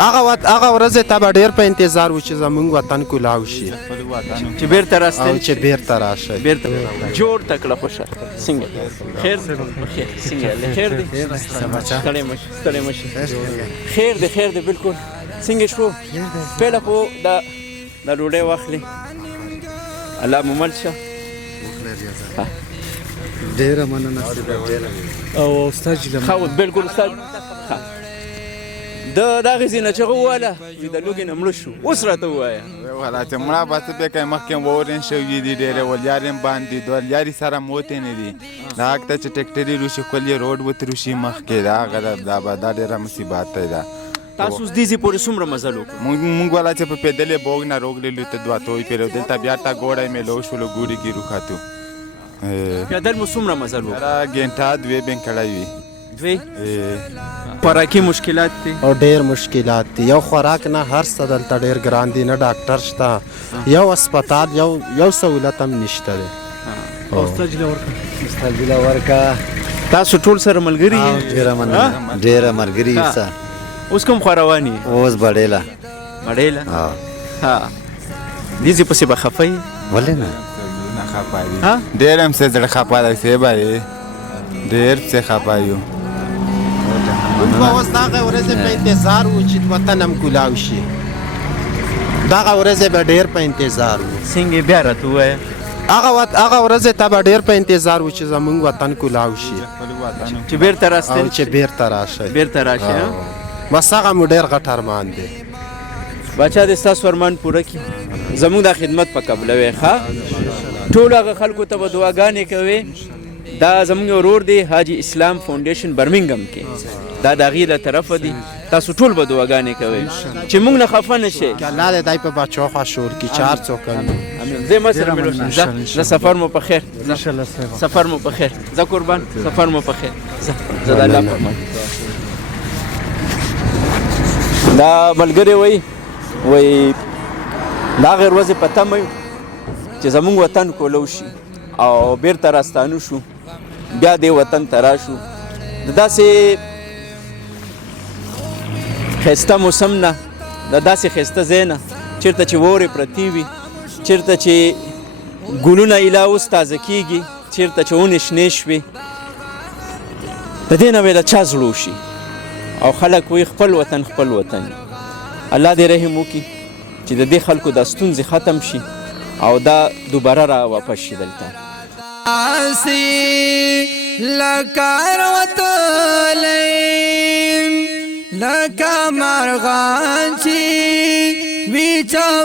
هغه ورځ ته به ډېر په انتظار و چې زمونږ وطن کولاو شي چې بیرته راستل چې بیرته راشي بیرته جوړ تکړه خوشحال څنګه خیر بخیر څنګه له خیر دی ستړی مشي خیر دی بالکل څنګه شو پهله خو د ډوډۍ واخلې الله مو مل شه ډېره مننه او استاد جلال خو بالکل استاد د دغه زینه چې غواله د لوګي نه مړ شو اوس راته وایه ولا چې مړه بس به کوي مخکې وورین شوي دي ډېرې ولیارې باندې دوه لیارې سره موتې نه دي دا هغه ته چې ټکټري روشي کولې روډ وتروشي مخکې دا ډېره مصیبت دی تاسو اوس دیزې پورې څومره مزل وکړو موږ والا چې په پیدلې بوګ نه روغللو ته دوه توی پیرو دلته بیا تا ګوړی مې لو شولو ګوډي ګیرو خاتو پیدل مو څومره مزل وکړو ګنټه دوې بنکړی وي دوی خوراکي مشکلات دي او ډېر مشکلات دي یو خوراک نه هر څه دلته ډېر ګران دي نه ډاکټر شته یو اسپتال یو سهولت هم نشته دی استاد جلال ورکا تاسو ټول سره ملګري یې ډېره مننه ډېره ملګري یو سره اوس کوم خوا روان یې اوس بډېله ها دیزې پسې به خفه یې ولې نه ډېر هم څه زړه خفه دی صاحبه یې ډېر څه خفه یو موږ به اوس دغه ورځې په انتظار و چې وطن هم کولاو شي دغه ورځې به ډېر په انتظار و څنګه بیا راته ووایه هغه ورځې ته به ډېر په انتظار و چې زمونږ وطن کولاو شي چې بیرته راستل چې بیرته راشي بس هغه مو ډېر غټ ارمان دی باچا دې ستاسو ارمان پوره کړي زموږ دا خدمت په قبلوي ښه ټولو هغه خلکو ته به دعاګانې کوي دا زموږ ورور دی حاجي اسلام فاونډیشن برمنګم کې دا د هغې له طرفه دي تاسو ټول به دعاګانې کوئ چې موږ نه خفه نه شئ الله دې دای په بچو خوښ ورکړي چې هر څوک امین زه ما سره ملو شم زه سفر مو په خیر سفر مو په خیر زه قربان سفر مو په خیر زه د الله په امان دا ملګری وایي د هغې ورځې په تمه یو چې زموږ وطن کولو شي او بیرته راستانه شو بیا دې وطن ته راشو د داسې ښایسته موسم نه د داسې ښایسته ځای نه چېرته چې واورې پرتې وي چېرته چې ګلونه ایله اوس تازه کېږي چېرته چې ونې شنې شوې د دې نه به د چا زړه وشي او خلک وایي خپل وطن الله دې رحم وکړي چې د دې خلکو دا ستونزې ختم شي او دا دوباره را واپس شي دلته لکار وطلیم لکا مرغان چی بیچا